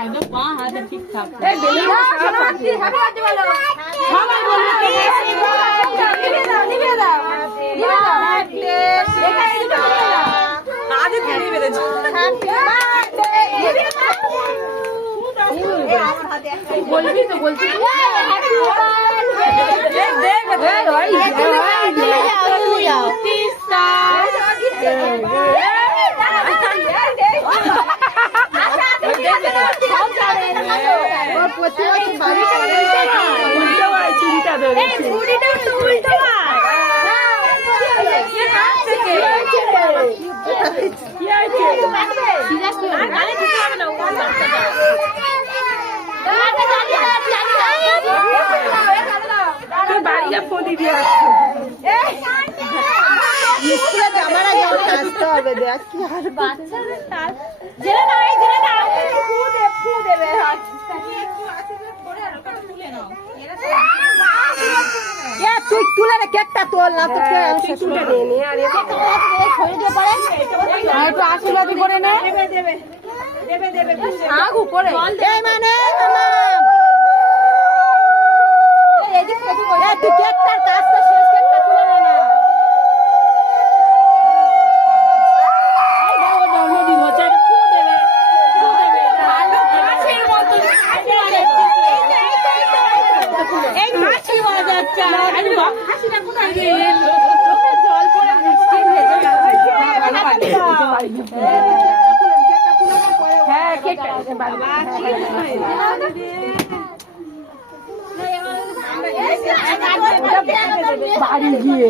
একদম পা হাতে ঠিকঠাক। এই বেলুন হ্যাপি বার্থডে বলো সবাই বলবে নিভিয়ে দাও নিভিয়ে দাও নিভিয়ে দাও এখানে নিভিয়ে দাও আজ নিভিয়ে বেরেছো হ্যাপি বার্থডে নিভিয়ে দাও এই আমার হাতে একটা বলবি তো বলছি হ্যাপি বার্থডে দেখ এই ওই নিভিয়ে যাও তিস্তা বাড়িটা ফোদি দিয়ে জামারা যাবে আসতে হবে দেখ কি আর বাচ্চাদের তার জেনে নাও এই জেনে নাও ফু দেবে তুই তুলে রে কেকটা তোল না তো তুলে নে নে আরে শরীরে পড়ে আর একটু আশীর্বাদ করে নে দেবে দেবে দেবে দেবে আগ উপরে এই মানে মামা এই এদিক থেকে এই তুই কেকটার কাজটা শেষ কেকটা তুলে নে না বাড়ি গিয়ে